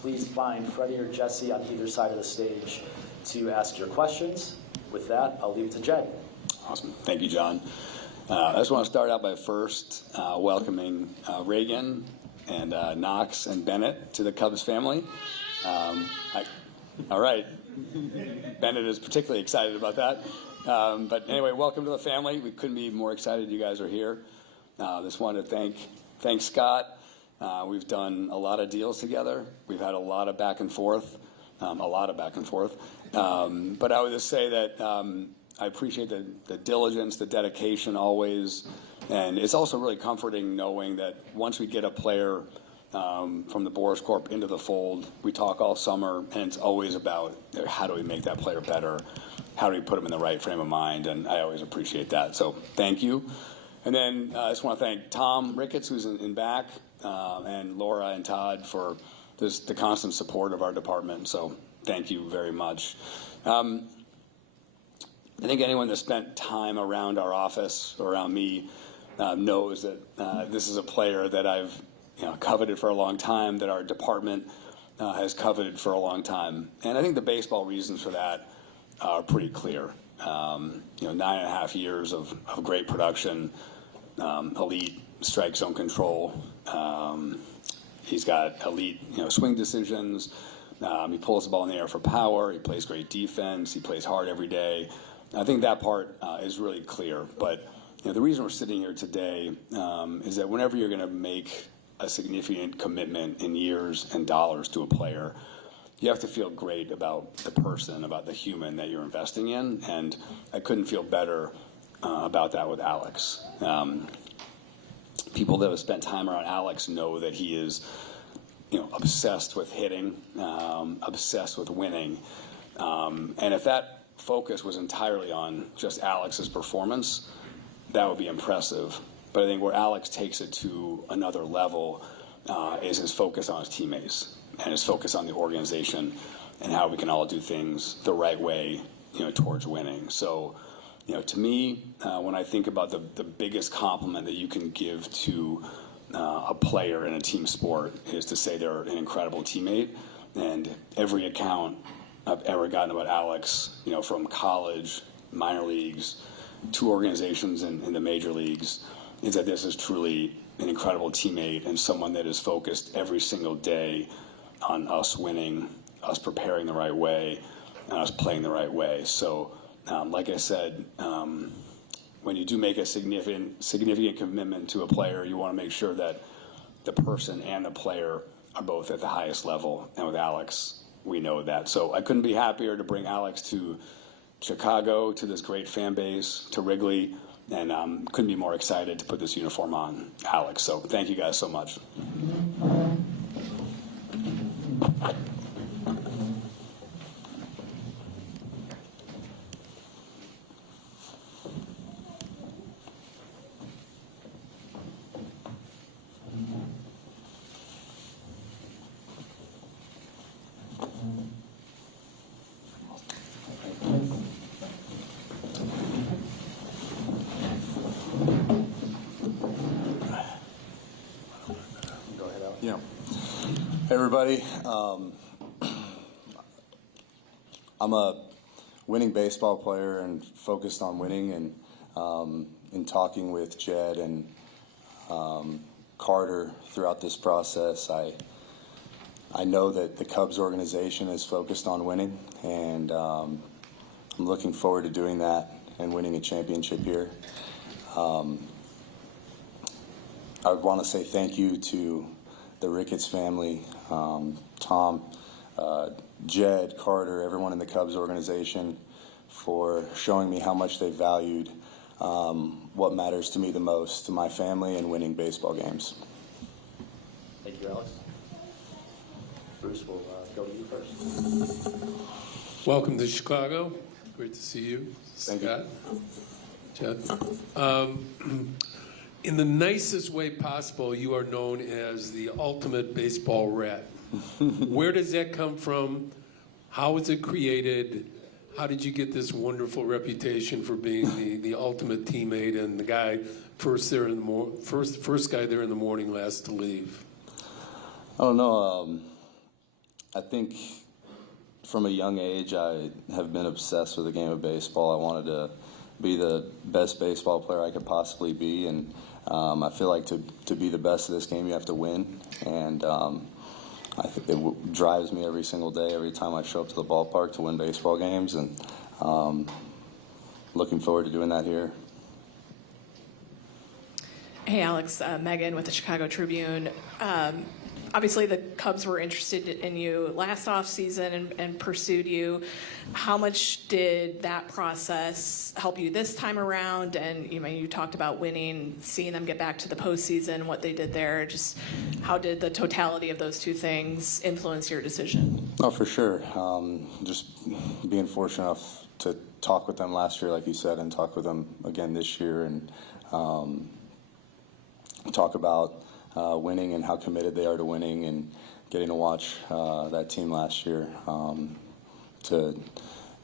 Please find Freddie or Jesse on either side of the stage to ask your questions. With that, I'll leave it to Jed. Awesome. Thank you, John. I just want to start out by first welcoming Reagan and Knox and Bennett to the Cubs family. All right. Bennett is particularly excited about that. But anyway, welcome to the family. We couldn't be more excited you guys are here. Just wanted to thank Scott. We've done a lot of deals together. We've had a lot of back and forth. But I would just say that I appreciate the diligence, the dedication always. And it's also really comforting knowing that once we get a player from the Boris Corp into the fold, we talk all summer, and it's always about how do we make that player better? How do we put him in the right frame of mind? And I always appreciate that. So thank you. And then I just want to thank Tom Ricketts, who's in back, and Laura and Todd for the constant support of our department. So thank you very much. I think anyone that spent time around our office, around me, knows that this is a player that I've coveted for a long time, that our department has coveted for a long time. And I think the baseball reasons for that are pretty clear. 9.5 years of great production, elite strike zone control. He's got elite swing decisions. He pulls the ball in the air for power. He plays great defense. He plays hard every day. I think that part is really clear. But the reason we're sitting here today is that whenever you're going to make a significant commitment in years and dollars to a player, you have to feel great about the person, about the human that you're investing in. And I couldn't feel better about that with Alex. People that have spent time around Alex know that he is obsessed with hitting, obsessed with winning. And if that focus was entirely on just Alex's performance, that would be impressive. But I think where Alex takes it to another level is his focus on his teammates and his focus on the organization and how we can all do things the right way, towards winning. So, to me, when I think about the biggest compliment that you can give to a player in a team sport is to say they're an incredible teammate. And every account I've ever gotten about Alex, from college, minor leagues, to organizations in the major leagues, is that this is truly an incredible teammate and someone that is focused every single day on us winning, us preparing the right way, and us playing the right way. So, like I said, when you do make a significant commitment to a player, you want to make sure that the person and the player are both at the highest level. And with Alex, we know that. So I couldn't be happier to bring Alex to Chicago, to this great fan base, to Wrigley, and couldn't be more excited to put this uniform on Alex. So thank you guys so much. Hey everybody, I'm a winning baseball player and focused on winning, and in talking with Jed and Carter throughout this process, I know that the Cubs organization is focused on winning, and I'm looking forward to doing that and winning a championship here. I want to say thank you to the Ricketts family, Tom, Jed, Carter, everyone in the Cubs organization for showing me how much they valued what matters to me the most, to my family, and winning baseball games. Thank you, Alex. Bruce, we'll go to you first. Welcome to Chicago. Great to see you, Thank Scott, Jed. In the nicest way possible, you are known as the ultimate baseball rat. Where does that come from? How was it created? How did you get this wonderful reputation for being the ultimate teammate and the guy first guy there in the morning, last to leave? I don't know. I think from a young age, I have been obsessed with the game of baseball. I wanted to be the best baseball player I could possibly be, and I feel like to be the best of this game, you have to win. And I think it drives me every single day, every time I show up to the ballpark to win baseball games, and looking forward to doing that here. Hey, Alex, Megan with the Chicago Tribune. Obviously, the Cubs were interested in you last offseason and pursued you. How much did that process help you this time around? And you talked about winning, seeing them get back to the postseason, what they did there. Just how did the totality of those two things influence your decision? Oh, for sure. Just being fortunate enough to talk with them last year, like you said, and talk with them again this year, and talk about winning and how committed they are to winning, and getting to watch that team last year. To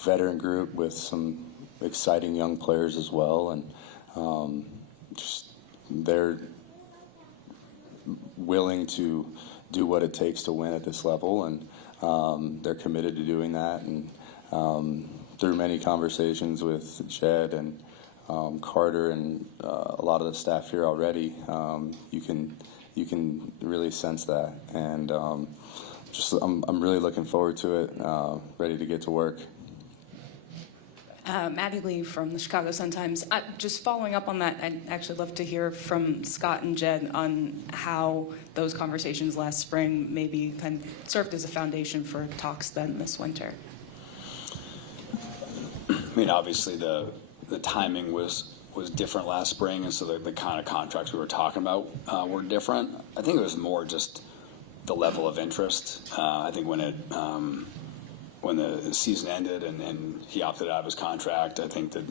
veteran group with some exciting young players as well, and just they're willing to do what it takes to win at this level, and they're committed to doing that. And through many conversations with Jed and Carter and a lot of the staff here already, you can really sense that, and I'm really looking forward to it, ready to get to work. Maddie Lee from the Chicago Sun-Times. Just following up on that, I'd actually love to hear from Scott and Jed on how those conversations last spring maybe kind of served as a foundation for talks then this winter. I mean, obviously the timing was different last spring, and so the kind of contracts we were talking about were different. I think it was more just the level of interest. I think when the season ended and he opted out of his contract, I think that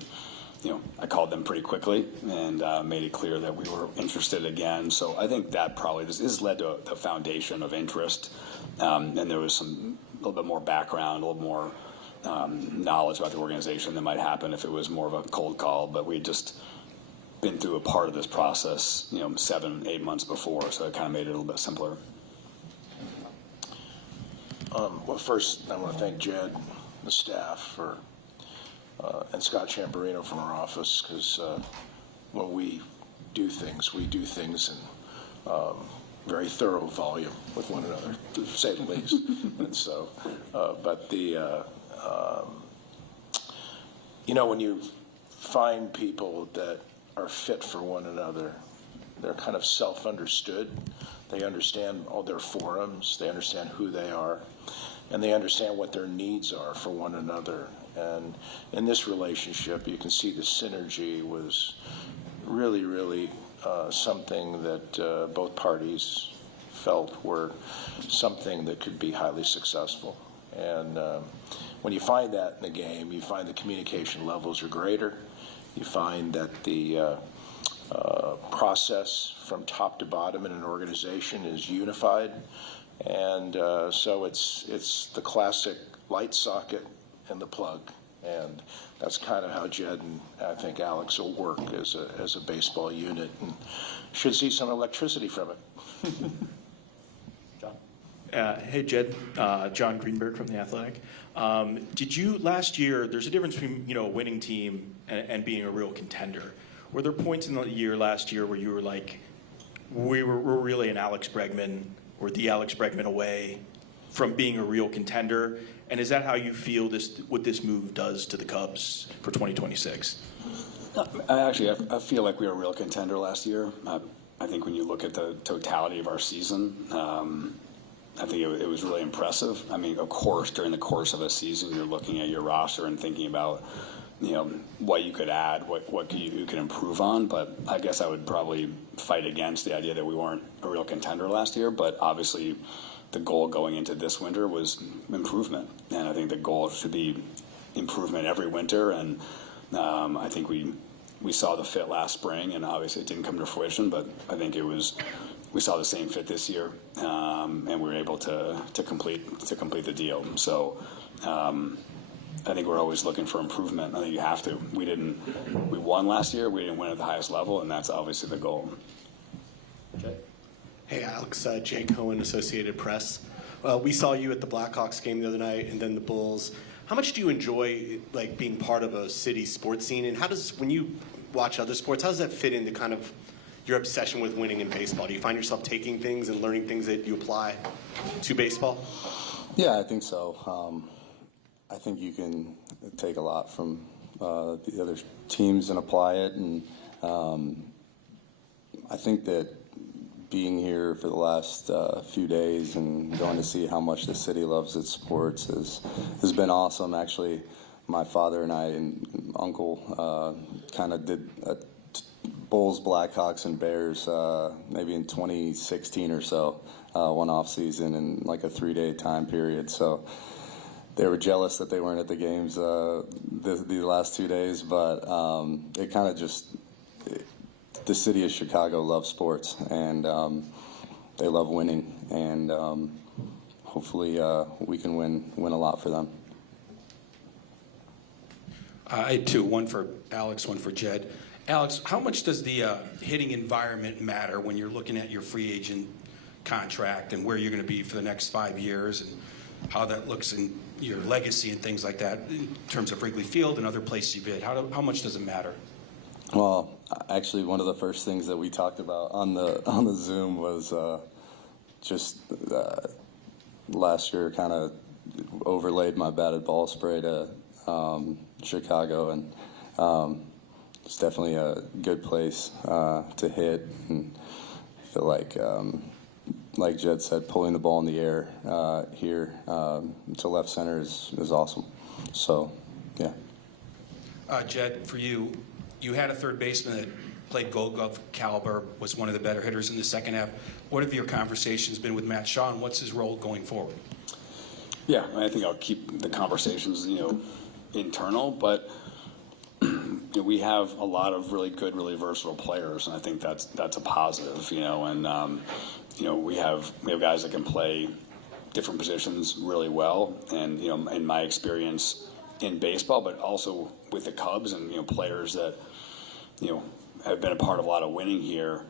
I called them pretty quickly and made it clear that we were interested again. So I think that probably this led to the foundation of interest, and there was a little bit more background, a little more knowledge about the organization that might happen if it was more of a cold call. But we'd just been through a part of this process, 7-8 months before, so it kind of made it a little bit simpler. Well, first, I want to thank Jed, the staff, and Scott Chamberino from our office, because when we do things in very thorough volume with one another, to say the least. And so, when you find people that are fit for one another, they're kind of self-understood. They understand all their forums, they understand who they are, and they understand what their needs are for one another. And in this relationship, you can see the synergy was really, really something that both parties felt were something that could be highly successful. And when you find that in the game, you find the communication levels are greater. You find that the process from top to bottom in an organization is unified. And so it's the classic light socket and the plug. And that's kind of how Jed and I think Alex will work as a baseball unit, and should see some electricity from it. Hey, Jed, John Greenberg from The Athletic. Did you, last year, there's a difference between, a winning team and being a real contender. Were there points in the year last year where you were like, we're really an Alex Bregman, or the Alex Bregman away from being a real contender? And is that how you feel what this move does to the Cubs for 2026? I feel like we were a real contender last year. I think when you look at the totality of our season, I think it was really impressive. I mean, of course, during the course of a season, you're looking at your roster and thinking about, what you could add, what you could improve on. But I guess I would probably fight against the idea that we weren't a real contender last year. But obviously, the goal going into this winter was improvement. And I think the goal should be improvement every winter. And I think we saw the fit last spring, and obviously it didn't come to fruition, but I think we saw the same fit this year, and we were able to complete the deal. So I think we're always looking for improvement. I think you have to. We won last year. We didn't win at the highest level, and that's obviously the goal. Okay. Hey, Alex, Jay Cohen, Associated Press. We saw you at the Blackhawks game the other night, and then the Bulls. How much do you enjoy like being part of a city sports scene, and how does, when you watch other sports, how does that fit into kind of your obsession with winning in baseball? Do you find yourself taking things and learning things that you apply to baseball? Yeah, I think so. I think you can take a lot from the other teams and apply it, and I think that being here for the last few days and going to see how much the city loves its sports has been awesome. Actually, my father and I and uncle kind of did a Bulls, Blackhawks, and Bears maybe in 2016 or so, one off season in like a 3-day time period. So they were jealous that they weren't at the games the last 2 days, but it kind of just, the city of Chicago loves sports, and they love winning, and hopefully we can win a lot for them. I had two, one for Alex, one for Jed. Alex, how much does the hitting environment matter when you're looking at your free agent contract and where you're going to be for the next 5 years, and how that looks in your legacy and things like that in terms of Wrigley Field and other places you've hit? How much does it matter? Well, actually, one of the first things that we talked about on the Zoom was just last year kind of overlaid my batted ball spray to Chicago, and it's definitely a good place to hit. And I feel like Jed said, pulling the ball in the air here to left center is awesome. So, yeah. Jed, for you, you had a third baseman that played Gold Glove caliber, was one of the better hitters in the second half. What have your conversations been with Matt Shaw, and what's his role going forward? Yeah, I think I'll keep the conversations, internal, but we have a lot of really good, really versatile players, and I think that's a positive, and we have guys that can play different positions really well, and in my experience in baseball, but also with the Cubs and players that have been a part of a lot of winning here.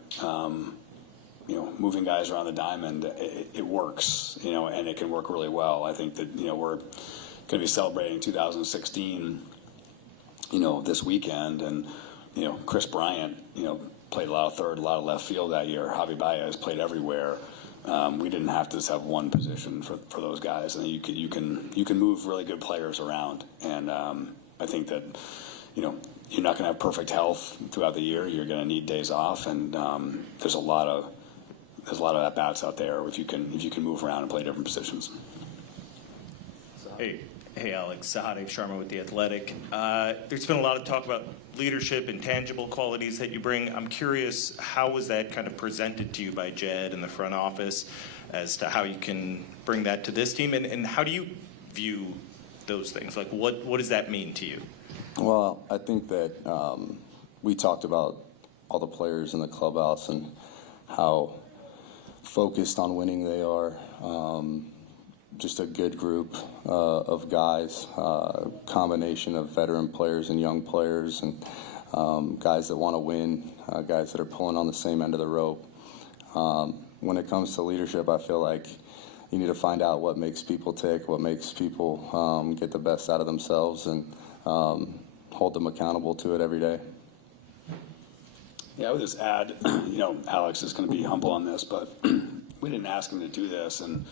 Moving guys around the diamond, it works, and it can work really well. I think that we're going to be celebrating 2016, this weekend, and Chris Bryant, played a lot of third, a lot of left field that year. Javi Baez played everywhere. We didn't have to just have one position for those guys, and you can move really good players around. And I think that you're not going to have perfect health throughout the year. You're going to need days off, and there's a lot of at bats out there if you can move around and play different positions. Hey, Alex. Sahadev Sharma with The Athletic. There's been a lot of talk about leadership and tangible qualities that you bring. I'm curious, how was that kind of presented to you by Jed in the front office as to how you can bring that to this team? And how do you view those things? Like, what does that mean to you? Well, I think that we talked about all the players in the clubhouse and how focused on winning they are. Just a good group of guys, combination of veteran players and young players, and guys that want to win, guys that are pulling on the same end of the rope. When it comes to leadership, I feel like you need to find out what makes people tick, what makes people get the best out of themselves, and hold them accountable to it every day. Yeah, I would just add, Alex is going to be humble on this, but we didn't ask him to do this, and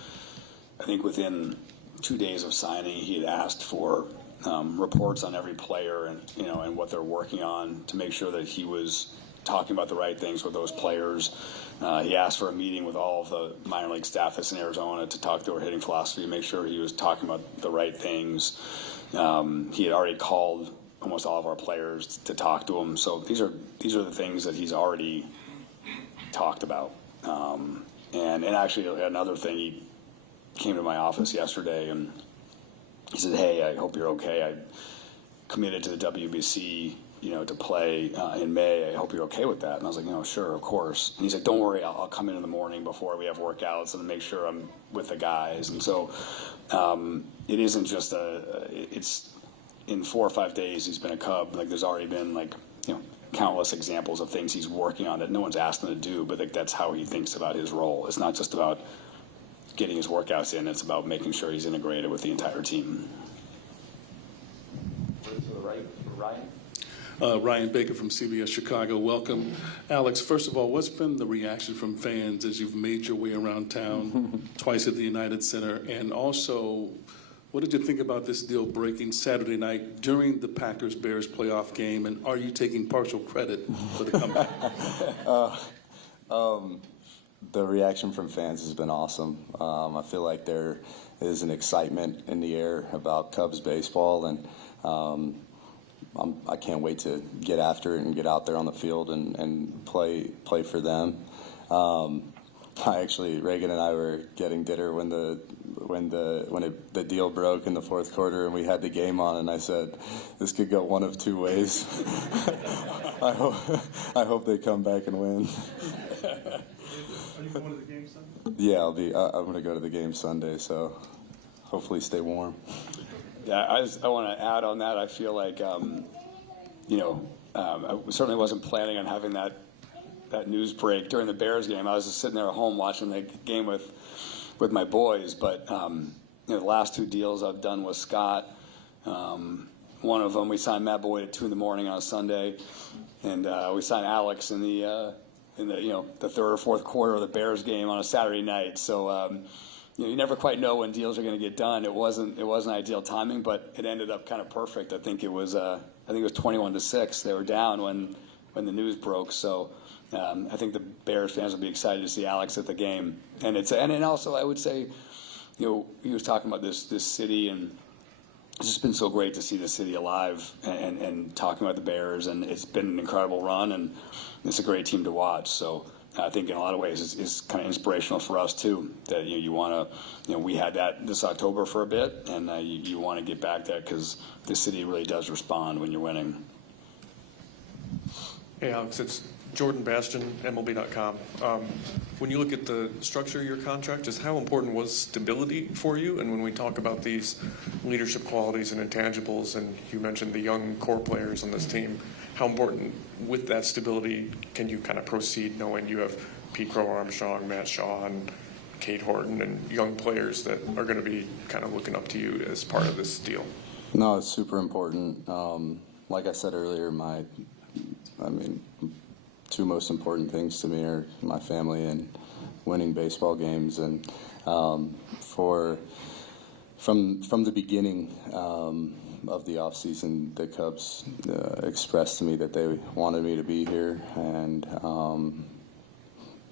I think within 2 days of signing, he had asked for reports on every player and what they're working on to make sure that he was talking about the right things with those players. He asked for a meeting with all of the minor league staff that's in Arizona to talk through our hitting philosophy, make sure he was talking about the right things. He had already called almost all of our players to talk to him. So these are the things that he's already talked about. And actually another thing, he came to my office yesterday and he said, "Hey, I hope you're okay. I committed to the WBC, to play in May. I hope you're okay with that." And I was like, "Sure, of course." And he's like, "Don't worry, I'll come in the morning before we have workouts and make sure I'm with the guys." And so it isn't just it's in 4 or 5 days he's been a Cub. Like there's already been countless examples of things he's working on that no one's asked him to do, but that's how he thinks about his role. It's not just about getting his workouts in. It's about making sure he's integrated with the entire team. To the right, Ryan. Ryan Baker from CBS Chicago. Welcome. Alex, first of all, what's been the reaction from fans as you've made your way around town twice at the United Center? And also, what did you think about this deal breaking Saturday night during the Packers-Bears playoff game? And are you taking partial credit for the comeback? The reaction from fans has been awesome. I feel like there is an excitement in the air about Cubs baseball, and I can't wait to get after it and get out there on the field and play for them. Reagan and I were getting dinner when the deal broke in the fourth quarter and we had the game on, and I said, this could go one of two ways. I hope they come back and win. Are you going to the game Sunday? Yeah, I'm going to go to the game Sunday, so hopefully stay warm. Yeah, I want to add on that. I feel like, I certainly wasn't planning on having that news break during the Bears game. I was just sitting there at home watching the game with my boys. But the last two deals I've done with Scott, one of them we signed Matt Boyd at 2 a.m. on a Sunday, and we signed Alex in the third or fourth quarter of the Bears game on a Saturday night. So. You never quite know when deals are going to get done. It wasn't ideal timing, but it ended up kind of perfect. I think it was 21-6. They were down when the news broke. So I think the Bears fans will be excited to see Alex at the game. And also I would say, he was talking about this city, and it's just been so great to see the city alive and talking about the Bears, and it's been an incredible run, and it's a great team to watch. So. I think in a lot of ways it's kind of inspirational for us too. That you want to, we had that this October for a bit, and you want to get back there because the city really does respond when you're winning. Hey Alex, it's Jordan Bastion, MLB.com. When you look at the structure of your contract, just how important was stability for you? And when we talk about these leadership qualities and intangibles, and you mentioned the young core players on this team, how important with that stability can you kind of proceed knowing you have Pete Crow Armstrong, Matt Shaw, and Kate Horton, and young players that are going to be kind of looking up to you as part of this deal? No, it's super important. Like I said earlier, two most important things to me are my family and winning baseball games. And from the beginning of the offseason, the Cubs expressed to me that they wanted me to be here, and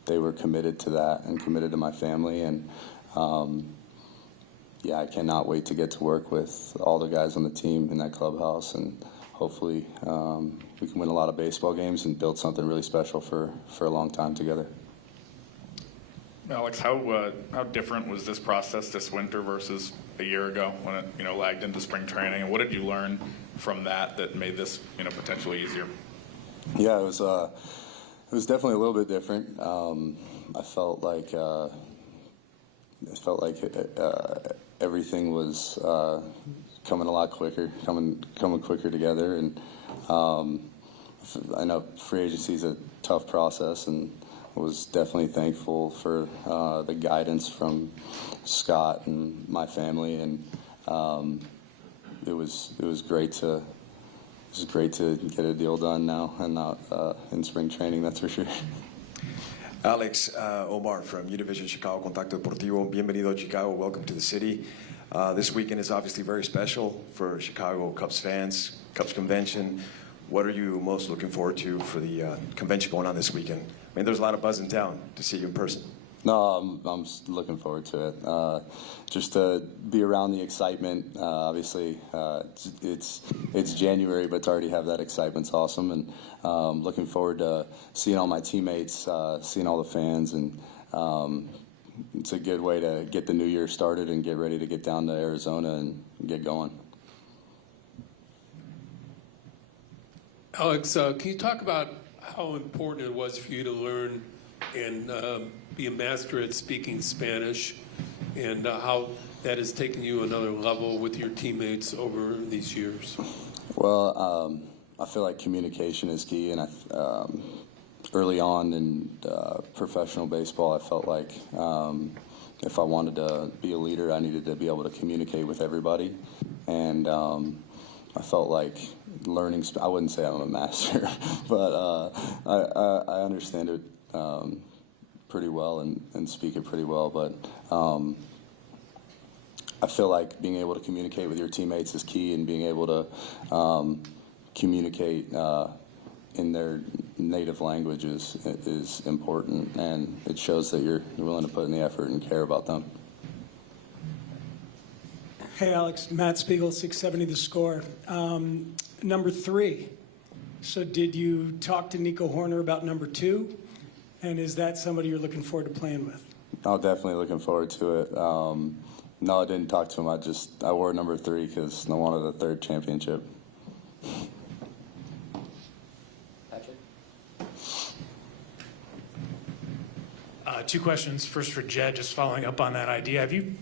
they were committed to that and committed to my family. And I cannot wait to get to work with all the guys on the team in that clubhouse, and hopefully we can win a lot of baseball games and build something really special for a long time together. Alex, how different was this process this winter versus a year ago when it lagged into spring training? And what did you learn from that made this potentially easier? Yeah, it was definitely a little bit different. I felt like everything was coming a lot quicker, coming quicker together, and I know free agency is a tough process, and I was definitely thankful for the guidance from Scott and my family, and it was great to get a deal done now and not in spring training, that's for sure. Alex, Omar from Univision Chicago Contacto Deportivo. Bienvenido a Chicago. Welcome to the city. This weekend is obviously very special for Chicago Cubs fans, Cubs convention. What are you most looking forward to for the convention going on this weekend? I mean, there's a lot of buzz in town to see you in person. No, I'm looking forward to it. Just to be around the excitement. Obviously, it's January, but to already have that excitement's awesome. And looking forward to seeing all my teammates, seeing all the fans, and it's a good way to get the new year started and get ready to get down to Arizona and get going. Alex, can you talk about how important it was for you to learn and be a master at speaking Spanish, and how that has taken you another level with your teammates over these years? Well, I feel like communication is key, and early on in professional baseball, I felt like if I wanted to be a leader, I needed to be able to communicate with everybody. And I felt like learning, I wouldn't say I'm a master, but I understand it pretty well and speak it pretty well. But I feel like being able to communicate with your teammates is key, and being able to communicate in their native language is important, and it shows that you're willing to put in the effort and care about them. Hey, Alex. Matt Spiegel, 670 The Score. Number 3. So did you talk to Nico Horner about number 2? And is that somebody you're looking forward to playing with? I'm definitely looking forward to it. No, I didn't talk to him. I wore number 3 because I wanted a 3rd championship. Patrick? 2 questions. First for Jed, just following up on that idea. Have you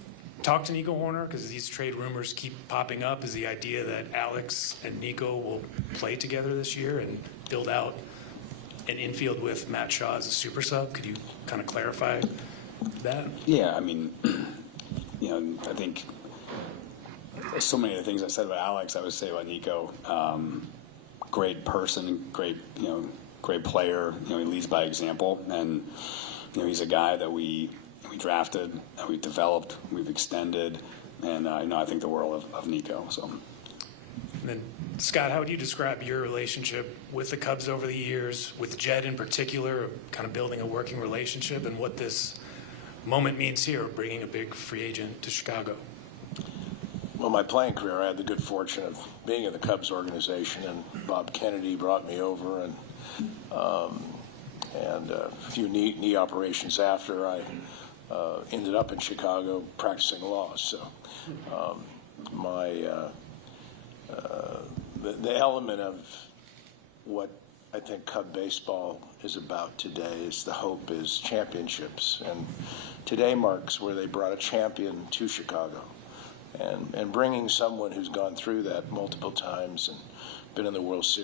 talked to Nico Horner? Because these trade rumors keep popping up. Is the idea that Alex and Nico will play together this year and build out an infield with Matt Shaw as a super sub? Could you kind of clarify that? Yeah, I mean, I think so many of the things I said about Alex, I would say about Nico. Great person, great player. He leads by example, and he's a guy that we drafted, that we developed, we've extended, and I think the world of Nico. So. And then, Scott, how would you describe your relationship with the Cubs over the years, with Jed in particular, kind of building a working relationship, and what this moment means here, bringing a big free agent to Chicago? Well, my playing career, I had the good fortune of being in the Cubs organization, and Bob Kennedy brought me over, and a few knee operations after, I ended up in Chicago practicing law. So the element of what I think Cub baseball is about today is the hope is championships. And today marks where they brought a champion to Chicago. And bringing someone who's gone through that multiple times and been in the World Series